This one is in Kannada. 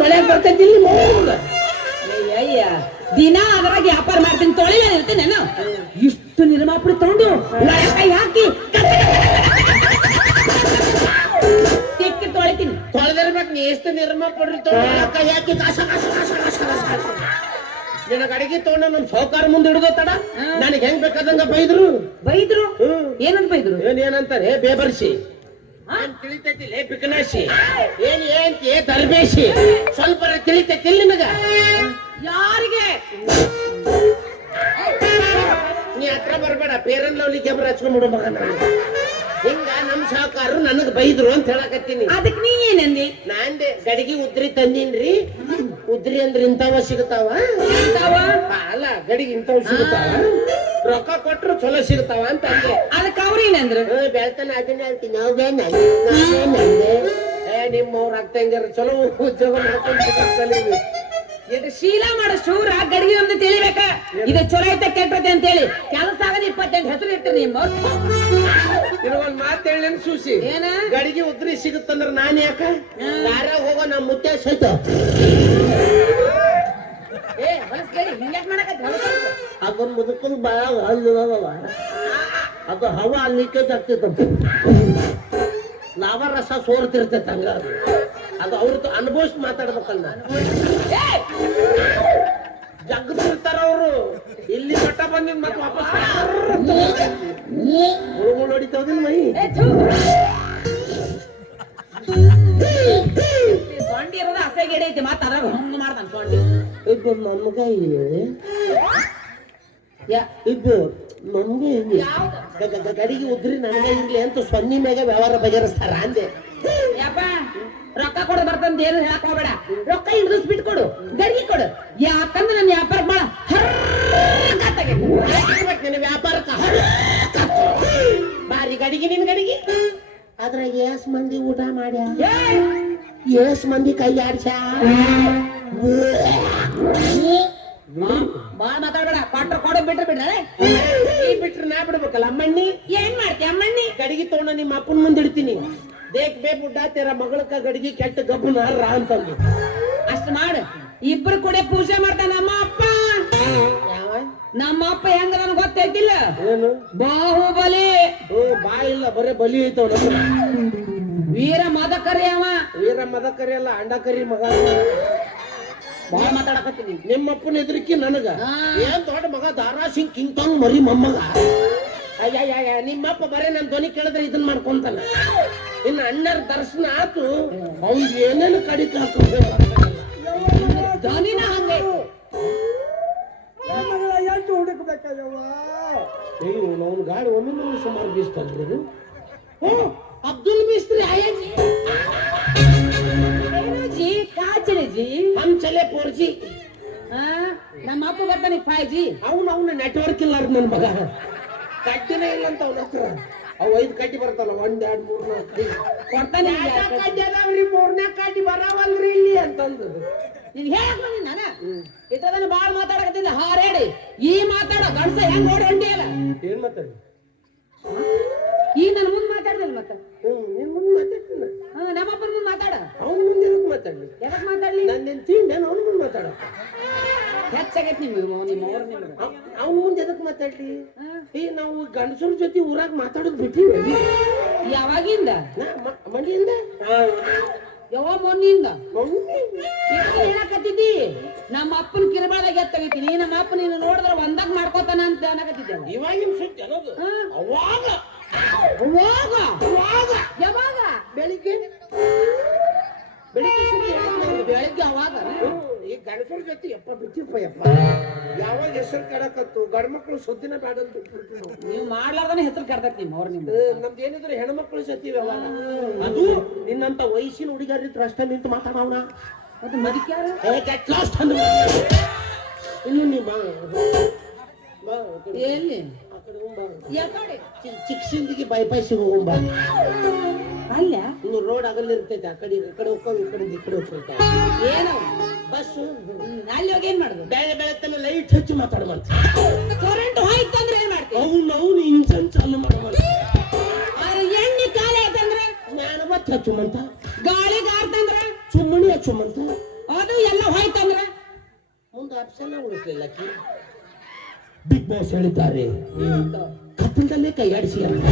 ತೊಳೆಯಕ್ ಬರ್ತೈತಿ ಇಲ್ಲಿ ಮಗ. ಅಯ್ಯ ದಿನ ಅದ್ರಾಗ ವ್ಯಾಪಾರ ಮಾಡ್ತೀನಿ ತೊಳಿಲ್ಲ ಇರ್ತೀನಿ ನಾನು. ಇಷ್ಟು ನಿರ್ಮಾಪುರಿ ತಗೊಂಡು ಕೈ ಹಾಕಿ ತೆಕ್ಕಿ ತೊಳಿತೀನಿ. ತೊಳೆದಿರ್ಬೇಕು ನೀ ಎಷ್ಟು ನಿರ್ಮಾಪುರಿ ತಗೊಂಡು ಕೈ ಹಾಕಿ ಕಾಸ ಕಾಸ ಕಾಸ ಕಾಸ ಕಾಸ ಕಾಸ ನಿನಗೆ ಅಡಿಗೆ ತಗೊಂಡ ನಮ್ ಸೌಕಾರ ಮುಂದೆ ಹಿಡಿದು ತಡ ನನಗೆ ಹೆಂಗ್ ಬೇಕಾದಂಗ ಬೈದ್ರು ಏನಂತ ಬೈದ್ರು? ಏನಂತಾರೆ ಬೇಬರ್ಸಿ ತಿಳಿತೈತಿ ಲೇ ಪಿಕನಾಶಿ ಏನ್ ದರ್ಬೇಸಿ ಸ್ವಲ್ಪ ತಿಳಿತೈತಿ ನಿನಗ ಯಾರಿಗೆ ನೀ ಹತ್ರ ಬರ್ಬೇಡ ಪೇರನ್ ಲವ್ಲಿ ಕ್ಯಾಮ್ರಾ ಹಚ್ಕೊಂಡ್ಬಿಡು ಮಗ. ಹಿಂಗ ನಮ್ ಸಹಕಾರರು ನನಗ್ ಬೈದ್ರು ಅಂತ ಹೇಳಕತ್ತೀನಿ. ಅದಕ್ಕೆ ನೀ ಏನಂದಿ? ನಾಂದೆ ಗಡಿಗೆ ಉದ್ರಿ ತಂದೀನ್ರಿ. ಉದ್ರಿ ಅಂದ್ರೆ ಇಂಥವ ಸಿಗ್ತಾವ ಅಲ್ಲ ಗಡಿಗೆ ಇಂಥವ್ ಸಿಗ್ತಾವ ರೊಕ್ಕ ಕೊಟ್ರು ಚಲೋ ಸಿಗ್ತಾವ ಅಂತ ಅಂದೆ. ಅದಕ್ಕೆ ಅವ್ರೇನಂದ್ರು? ಬೆಳ್ತಾನ ಅದನ್ನ ಹೇಳ್ತೀನಿ ನಂದೆ ನಿಮ್ಮವ್ರ ಆಗ್ತಂಗಾರ ಚಲೋ ಉದ್ಯೋಗ ಮಾಡ್ಕೊಂಡು ಶೀಲ ಮಾಡೋ ಶೂರ ಗಡಿಗೆ ಒಂದು ತಿಳಿಬೇಕ. ಇದು ಚಲೋ ಐತೆ ಕೆಟ್ಟೈತೆ ಅಂತ ಹೇಳಿ ಕೆಲಸ ಆಗದ 28 ಹೆಸರು ಇರ್ತೀರಿ ನಿಮ್ಮ. ಒಂದ್ ಮಾತು ಹೇಳಿ ಸೂಸಿ ಏನ ಗಡಿಗೆ ಉದ್ರಿ ಸಿಗುತ್ತಂದ್ರ ನಾನ್ ಯಾಕ ದಾರ್ಯಾಗ ಹೋಗೋ ನಮ್ಮ ಮುತ್ಯ ಸಹಿತ ಅದೊಂದು ಮುದುಕಲ್ ಬಾಳ ಅಲ್ಲವ ಅದು ಹವ ಅಲ್ಲಿಕ್ಕೆ ಆಗ್ತೈತ ಲಾಭ ರಸ ಸೋರ್ತಿರ್ತೈತ ಹಂಗ ಅದು ಅವ್ರದ್ದು ಅನುಭವಿಸಿ ಮಾತಾಡ್ಬೇಕಲ್ಲ. ಜಗ್ತಿರ್ತಾರ ಅವರು ಇಲ್ಲಿ ಮಟ್ಟ ಬಂದಿದ್ ಮತ್ ವಾಪಸ್ ಹುಳುಗಳು ಹೊಡಿತಾವದಿಲ್ಲ ಮೈ ಸೊಂಡಿ ಇರೋದು ಹಸೆ ಗಿಡ ಐತಿ ಮತ್ತ ಅದ್ರಾಗ ಹಂಗ ಮಾಡ್ತಾನ ಸೊಂಡಿ. ಇದು ನಮ್ಗ ಇದು ನಮ್ಗೆ ಗಡಿಗೆ ಉದ್ರಿ ನನಗೆ ಇರ್ಲಿ ಅಂತ ಸೊನ್ನಿ ಮ್ಯಾಗ ವ್ಯವಹಾರ ಬಗೆಹರಿಸ್ತಾರ ಅಂದೆ. ಯಪ್ಪ ರೊಕ್ಕ ಕೊಡ ಬರ್ತಂತ ಏನು ಹೇಳಕ್ ಹೋಗ್ಬೇಡ. ರೊಕ್ಕ ಹಿಡಿಸ್ ಬಿಟ್ಟು ಕೊಡು ಗಡಿಗೆ ಕೊಡು. ಯಾಕಂದ್ರೆ ನನ್ನ ವ್ಯಾಪಾರ ಬಾಳ ನಿನ್ನ ವ್ಯಾಪಾರಕ್ಕ ಬಾರಿ ಗಡಿಗೆ ನಿನ್ ಗಡಿಗೆ ಅದ್ರಾಗ ಎಸ್ ಮಂದಿ ಊಟ ಮಾಡ್ಯ ಎಸ್ ಮಂದಿ ಕೈ ಆಡ್ಸ ಬಾಳ ಮಾತಾಡ್ಬೇಡ. ಕೊಟ್ರ ಕೊಡ ಬಿಟ್ರೆ ಬಿಡ್ರೆ ಬಿಟ್ರೆ ನಾ ಬಿಡ್ಬೇಕಲ್ಲ. ಅಮ್ಮಣ್ಣಿ ಏನ್ ಮಾಡ್ತಿ? ಅಮ್ಮಣ್ಣಿ ಗಡಿಗೆ ತಗೊಂಡ ನಿಮ್ಮ ಅಪ್ಪನ ಮುಂದೆ ಇಡ್ತೀನಿ. ದೇಕ್ ಬೇ ಬುಡ್ಡ ತೇರ ಮಗಳಕ ಗಡಿಗೆ ಕೆಟ್ಟ ಗಬ್ಬನ ಅಂತಂದು ಅಷ್ಟ್ ಮಾಡು. ಇಬ್ರು ಕೂಡ ಪೂಜೆ ಮಾಡ್ತಾನ ನಮ್ಮ ಅಪ್ಪ. ನಮ್ಮ ಅಪ್ಪ ಹೆಂಗ ನನ್ ಗೊತ್ತೈತಿಲ್ಲ? ಏನು ಬಾಹುಬಲಿ. ಬಾ ಇಲ್ಲ ಬರೇ ಬಲಿ ಐತವ ವೀರ ಮದಕರಿ ಅವ. ವೀರ ಮದಕರಿ ಅಲ್ಲ ಅಂಡಕರಿ ಮಗ. ಬಾಳ ಮಾತಾಡಕತ್ತೀನಿ. ನಿಮ್ಮಪ್ಪನ ಎದುರಿಕಿ ನನಗ ಏನ್ ದೊಡ್ಡ ಮಗ ದಾರಾ ಸಿಂಗ್ ಕಿಂಗ್ ತಾಂಗ್ ಮರಿ ಮೊಮ್ಮಗ. ಅಯ್ಯ ನಿಮ್ಮಪ್ಪ ಬರೇ ನನ್ ಧ್ವನಿ ಕೇಳಿದ್ರೆ ಇದನ್ ಮಾಡ್ಕೊಂತಾನ. ಇನ್ನು ಅಣ್ಣರ ದರ್ಶನ ಆತು ಅವ್ನ್ ಏನೇನು ಕಡಿಕ ಧ್ವನಿನ ಹಂಗೆ ಎಷ್ಟು ಹುಡುಕ್ಬೇಕಯ್ಯವ್ವ. ಅವ್ನ ಗಾಡಿ ಒಮ್ಮೆ ಸುಮಾರು ಬೀಸ್ತಾನ್ರಿ. ಅಬ್ದುಲ್ ಮಿಸ್ತ್ರಿ ಆಯಾಜಿ ಜಿ ಕಾಚನೆ ಜಿ ಹಮ್ ಚಲೆ 4G. ನಮ್ಮ ಅಪ್ಪ ಬರ್ತಾನೆ 5G. ಅವನ ನೆಟ್ವರ್ಕ್ ಇಲ್ಲ ನನ್ ಮಗ ಕಡ್ಡಿನೇ ಇಲ್ಲ ಅಂತ ಅವನ ಹತ್ರ. ಅವ್ 5 ಕಡ್ಡಿ ಬರ್ತಾನ 1 2 3 4 ಕೊಡ್ತಾನೆ. ಕಡ್ಡಿ ಅದಾವ್ರಿ 4ನೇ ಕಡ್ಡಿ ಬರಾವಲ್ರಿ ಇಲ್ಲಿ ಅಂತಂದು ನೀನ್ ಹೇಳಕ್ ಬಂದಿ ನಾನ ಇತ್ತದನ್ನ ಬಾಳ ಮಾತಾಡಕತ್ತಿಲ್ಲ. ಹಾರೇಡಿ ಈ ಮಾತಾಡೋ ಗಂಡಸ ಹೆಂಗ್ ಓಡಿ ಹೊಂಟಿ ಅಲ್ಲ. ಏನ್ ಮಾತಾಡಿ ಈ ನನ್ ಮುಂದ್ ಮಾತಾಡ್ದಲ್ ಮತ್ತ ನಿನ್ ಮುಂದೆ ಮಾತಾಡ್ತೀನಿ. ನಮ್ಮಪ್ಪನ ಮುಂದ್ ಮಾತಾಡ. ಅವ್ನ ಮುಂದೆ ಎದಕ್ ಮಾತಾಡ್ಲಿ? ಎದಕ್ ಮಾತಾಡ್ಲಿ? ನನ್ನ ತಿಂಡೇನು ಅವ್ನ ಮುಂದೆ ಮಾತಾಡ. ಹೆಚ್ಚಾಗೈತಿ ನಿಮ್ಮ ಅವ್ನ ಮುಂದೆ ಎದಕ್ ಮಾತಾಡ್ಲಿ? ಈ ನಾವು ಗಂಡಸರ ಜೊತೆ ಊರಾಗ ಮಾತಾಡೋದು ಬಿಟ್ಟಿವಿ. ಯಾವಾಗಿಂದ? ಮನೆಯಿಂದ ಯಾವ ಮೊನ್ನಿಂದ ಮಮ್ಮಿ ಹೇಳಕತ್ತಿದ್ದಿ. ನಮ್ಮ ಅಪ್ಪನ ಕಿರುಬಾದಾಗ ಎತ್ತಗೈತೀನಿ. ನಮ್ಮ ಅಪ್ಪ ನೀನು ನೋಡಿದ್ರೆ ಒಂದಾಗ ಮಾಡ್ಕೋತಾನ ಅಂತ ಅನ್ನಕತ್ತಿದ್ದೆ. ಇವಾಗಿನ ಸುದ್ದಿ ಅನ್ನೋದು ಅವಾಗ ಯಾವಾಗ? ಬೆಳಿಗ್ಗೆ ಬೆಳಿಗ್ಗೆ ಅವಾಗ ಈ ಗಂಡಸರ ಜೊತೆ ಯಪ್ಪ ಬಿಟ್ಟಿಪ್ಪ ಯಪ್ಪ ಯಾವಾಗ ಹೆಸರು ಕಡಕತ್ತು ಗಂಡ್ಮಕ್ಳು ಸುದ್ದಿನ ಬೇಡ ಅಂತ ಬಿಟ್ಬಿಡ್ತೀವಿ. ನೀವು ಮಾಡ್ಲಾರ್ದಾನೆ ಹೆಸರು ಕಡ್ತೈತಿ ನಿಮ್ಮ ಅವ್ರ ನಿಮ್ದು. ನಮ್ದು ಏನಿದ್ರೆ ಹೆಣ್ಮಕ್ಳು ಜೊತೆ ವ್ಯವಹಾರ. ಅದು ನಿನ್ನಂತ ವಯಸ್ಸಿನ ಹುಡುಗರ ಇದ್ರೆ ಅಷ್ಟ ನಿಂತು ಮಾತಾಡೋಣ. ಮತ್ತೆ ಮದಿಕ್ಯಾರ ಇನ್ನು ನೀ ಬಾ ಎಲ್ಲಿ ಚಿಕ್ಸಿಂದಿಗೆ ಬೈಪಾಸಿಗೆ ಹೋಗೋಣ. ಅಲ್ಲ ಇನ್ನು ರೋಡ್ ಆಗಲ್ಲ ಇರ್ತೈತೆ. ಆ ಕಡೆ ಹೋಗ್ಕೊಂಡು ಈ ಕಡೆ ಹೋಗ್ತಿರ್ತಾವ. ಏನು ಬಸ್ ಅಲ್ಲಿ ಹೋಗಿ ಏನ್ ಮಾಡುದು? ಬೆಳತನ ಲೈಟ್ ಹಚ್ಚಿ ಮಾತಾಡುವಂತ. ಕರೆಂಟ್ ಹೋಯ್ತು ಅಂದ್ರೆ ಏನ್ ಮಾಡ್ತೀವಿ? ಅವ್ನು ಇಂಜನ್ ಚಾಲು ಮಾಡುವಂತ. ಎಣ್ಣೆ ಖಾಲಿ ಆಯ್ತಂದ್ರೆ ಜ್ಞಾನವತ್ ಹಚ್ಚುಮಂತ. ಗಾಳಿ ಗಾರ್ತಂದ್ರ ಸುಮ್ಮನೆ ಹಚ್ಚುಮಂತ. ಅದು ಎಲ್ಲ ಹೋಯ್ತಂದ್ರ ಮುಂದೆ ಆಪ್ಷನ್ ಉಳಿಸ್ಲಿಲ್ಲ ಬಿಗ್ ಬಾಸ್ ಹೇಳಿದ್ದಾರೆ ಕತ್ತಲದಲ್ಲೇ ಕೈಯಾಡಿಸಿ ಅಂತ